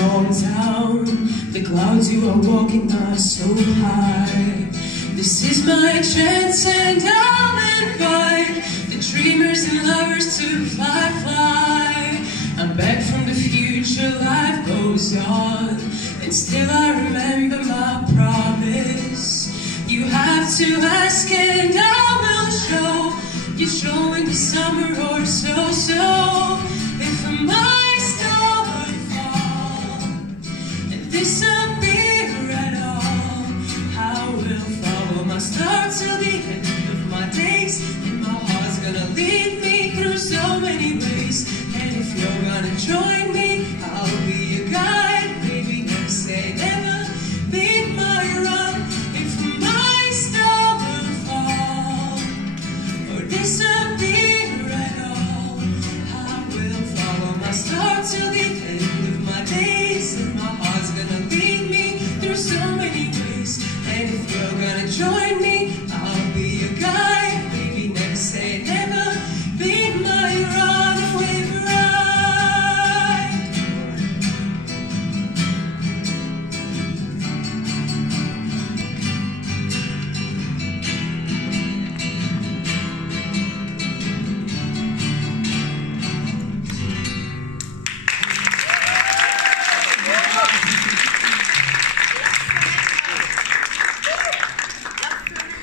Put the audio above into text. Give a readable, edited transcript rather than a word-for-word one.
down. The clouds you are walking are so high. This is my chance and I'll invite the dreamers and lovers to fly, fly. I'm back from the future, life goes on, and still I remember my promise. You have to ask and I will show. You're showing the summer or so, if my star would fall and disappear at all, I will follow my star till the end of my days, and my heart's gonna lead me through so many ways. And if you're gonna join me,